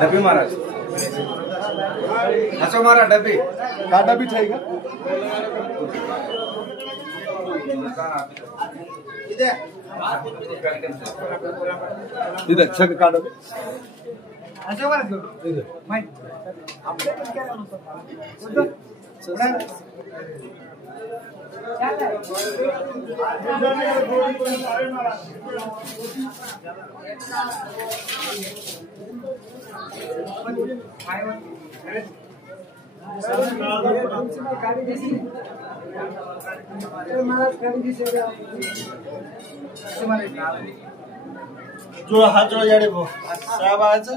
डब्बी महाराज असो मारा डब्बी का डब्बी छैगा इधर छक का डब्बी असो मारा इधर माय आपले पण काय होतं जो हाथ जोड़ जाड़े वो साहब आज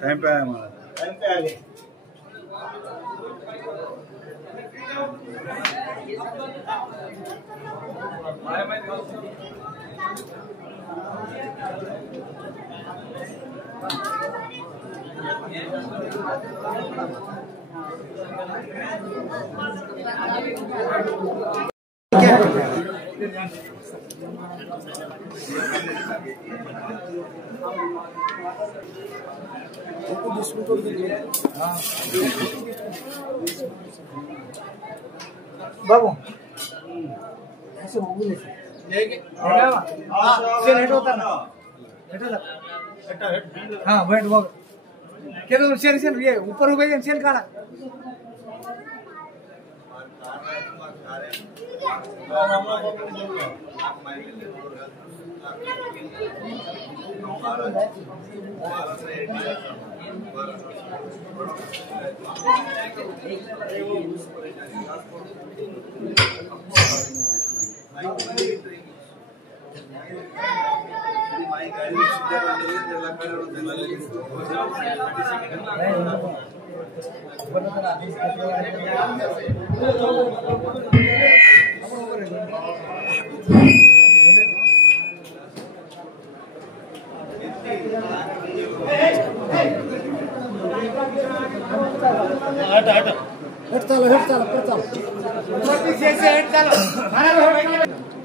टाइम पे आया हमारा टाइम पे आ गए बाबू ऐसे होगी हेड होता ना हाँ वेट वो क्या तो शेर ये ऊपर हो गई शेर काढ़ा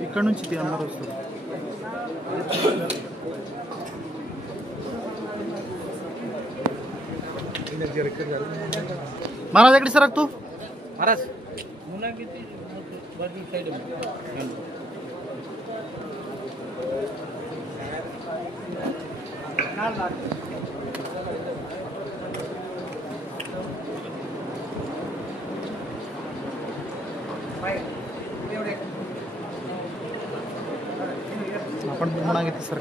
ఇక్కడ నుంచి అందరూ వస్తారు महाराज इकडे सरक तू महाराज मुला किती बाजू साइड आपण म्हणा घेते सर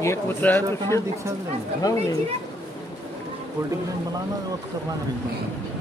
ये कुछ रहा है तो फिर दीक्षा नहीं पॉलिटिकल बनाना वक्त करना नहीं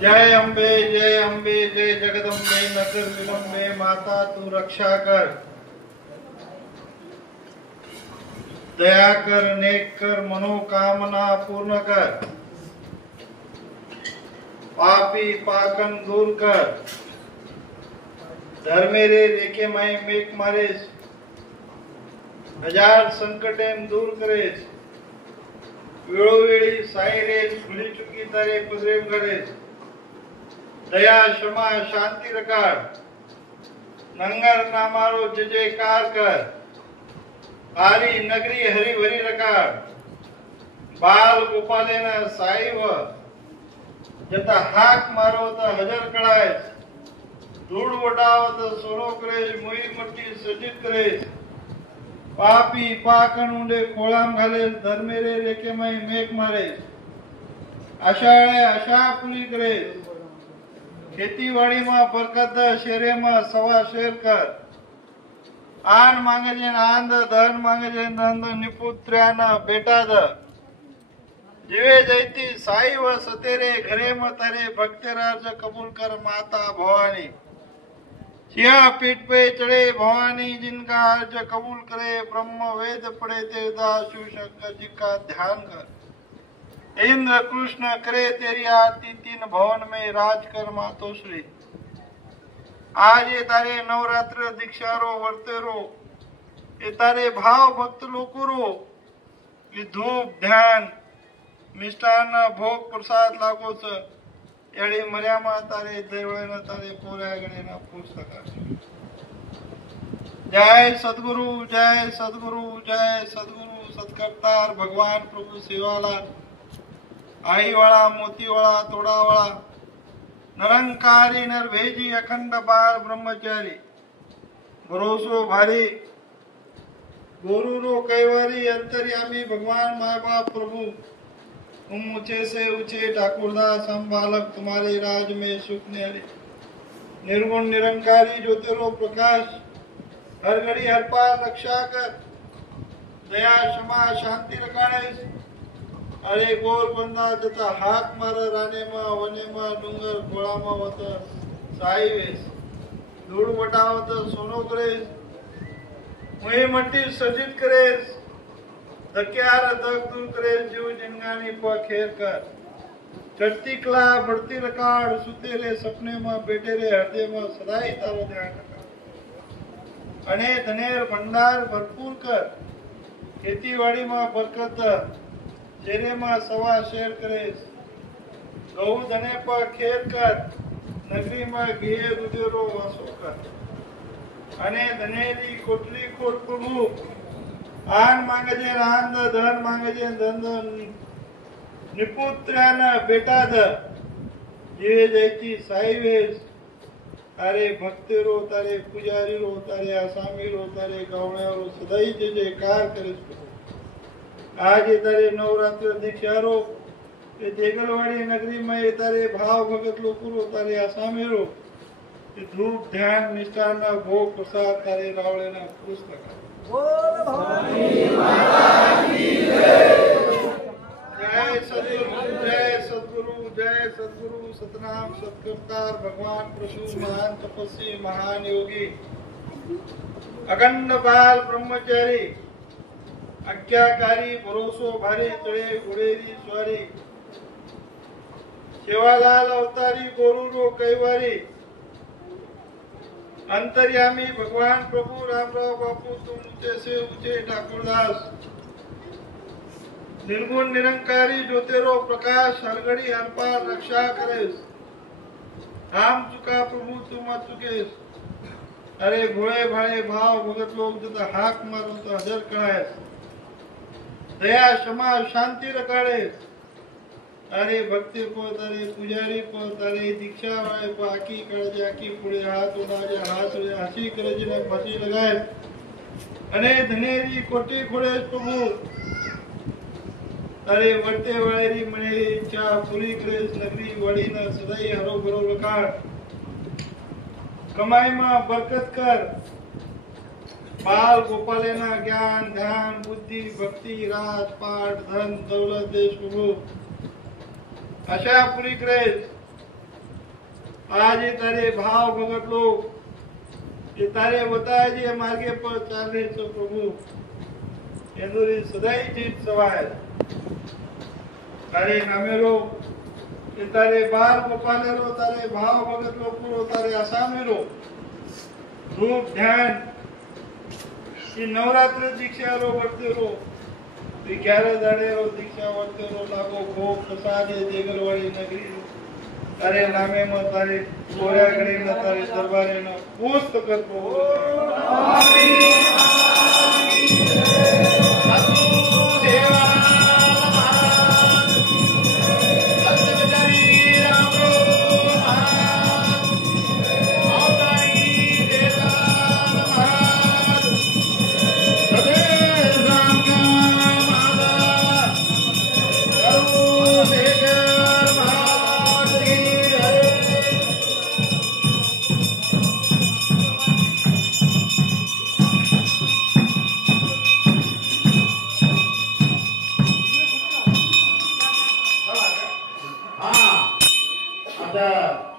जय अंबे जय अंबे जय जगदम्बे नगर विलंबे माता तू रक्षा कर, दया कर, नेक कर, मनोकामना पूर्ण कर, पापी पाकन दूर कर, धर्मेरे रेखे माई मेक मारेस, हजार संकटेन दूर करेस, वेळोवेळी सायरेस, भुली चुकी तारे प्रेम करेस, दया क्षमा शांति रकार, नंगर नामारो जय जयकार कर, आरी नगरी हरी भरी रकार, बाल गोपालेन साईव, जता हाक मारो त हजर कळायस, धूळ वटाव त सोनो करेस, मोई मट्टी सजित करेस, पापी पाकन उंडे खोळाम घालेल, धर्मेरे रेखेमाई मेघ मारेस, आशाळे आशा पुरी करेस, ખેતીવાડીમાં બરકત શેરેમાં સવા શેર કર, આન માંગે છે આંદ ધન માંગે છે નંદ નિપુત્ર્યાના બેટા દ, જીવે જયતી સાઈ વ સતેરે ઘરે માં તારે ભક્તરાજ કબૂલ કર માતા ભવાની, सिया पीठ पे चढ़े भवानी जिनका अर्ज कबूल करे, ब्रह्म वेद पढ़े ते दास शिव शंकर जी का ध्यान कर, इंद्र कृष्ण करे तेरी आरती, तीन भवन में राज कर मातोश्री। आज ये तारे नवरात्र दीक्षारो वर्तेरो, ये तारे भाव भक्त लोकोरो, ये धूप ध्यान मिष्टान भोग प्रसाद लागो छ, एडी मर्यामा तारे देवळेना तारे पोऱ्या गडेना पुस्तका। जय सद्गुरु जय सद्गुरु जय सद्गुरु, सत्कर्तार भगवान प्रभु सेवालाल, आई वाला मोती वाला तोड़ा वाला, निरंकारी निर्भेजी अखंड बाल ब्रह्मचारी, भरोसो भारी गुरु रो कैवारी, अंतर्यामी भगवान माय बाप प्रभु, तुम ऊंचे से ऊंचे ठाकुरदास, हम बालक तुम्हारे राज में सुख न्यारे, निर्गुण निरंकारी ज्योतिरो प्रकाश, हर घड़ी हर पार रक्षा कर, दया क्षमा शांति रखाड़े, अरे गोर बंदा जता हाक मार राने मा वने मा डूंगर घोड़ा मा वत साई वेस, धूड़ वटावत सोनो करेस, मुही मट्टी सजित करेस, धक्यार दग दूर करेस, जीव जिंगानी पर खेर कर, चढ़ती कला बढ़ती रकाड़, सुते रे सपने मा बेटे रे हृदय मा सदाई तारो ध्यान रखा, अने धनेर भंडार भरपूर कर, खेतीवाड़ी मा बरकत शेरे में सवा शेर करेस, गौ धने पर खेर कर, नगरी में घी दुधेरो वासो कर, अने धनेरी कोटली खोट प्रभु, आन मांगे जे आंद धन मांगे जे धन निपुत्र्याना बेटा द, जीवे जयती साई वेस, तारे भक्ति रो तारे पुजारी रो तारे आसामी रो तारे गावण्या रो सदाई जय जयकार करेस। आज तारे नवरात्र दीक्षारो, देगलवाड़ी नगरी में तारे भाव भगत लोकुरो तारे आसामी रो, धूप ध्यान निष्ठान भोग प्रसाद तारे रावले ना पुस्तक। जय सद्गुरु जय सद्गुरु जय सद्गुरु, सतनाम सत्कर्तार भगवान प्रभु, महान तपस्वी महान योगी, अखंड बाल ब्रह्मचारी, आज्ञाकारी भरोसो भारी, चढ़े घोड़ेरी स्वारी, सेवालाल अवतारी गोरुरो कैवारी, अंतर्यामी भगवान प्रभु रामराव बापू, तुम ऊंचे से ऊंचे ठाकुरदास, निर्गुण निरंकारी ज्योतिरो प्रकाश, हर घड़ी हर पार रक्षा करे, आम चुका प्रभू तुम चुकेस. अरे भोळे भाळे भाव भगत लोक तिथं हाक मारून तो हजर करायस. दया क्षमा शांती रखाड़ेस. अरे भक्ती को तारे पुजारी को तारे दीक्षा वाले को आकी कर जाकी पुढे हाथ उडाजे हाथ उडे हसी करे ने फांसी लगाए. अरे धनेरी कोटी खोड़े प्रभु. अरे वर्ते वाळेरी मणेरी इच्छा पुरी करेस नगरी वडीना सदाई हरो भरो रखाड़. कमाई में बरकत कर. बाल गोपालेना ज्ञान ध्यान बुद्धी भक्ती राजपाट धन दौलत देश प्रभु अशा पुरी करेस. आज ये तारे भाव भगत लोग ये तारे बताए जे मार्गे पर चाल रहे तो प्रभु एनुरी सदाई जीत सवाय. तारे नामेरो ये तारे बाल गोपालेरो तारे भाव भगत लोग पुरो तारे आसामेरो रूप ध्यान ये नवरात्र दीक्षा रो वर्ते रो 11 दाड़े रो दीक्षा वर्ते रो लागो भोग प्रसाद देगर वाली नगरी रो तारे नामे में तारे गोरा गणी न तारे दरबारे न पूस्त कर आता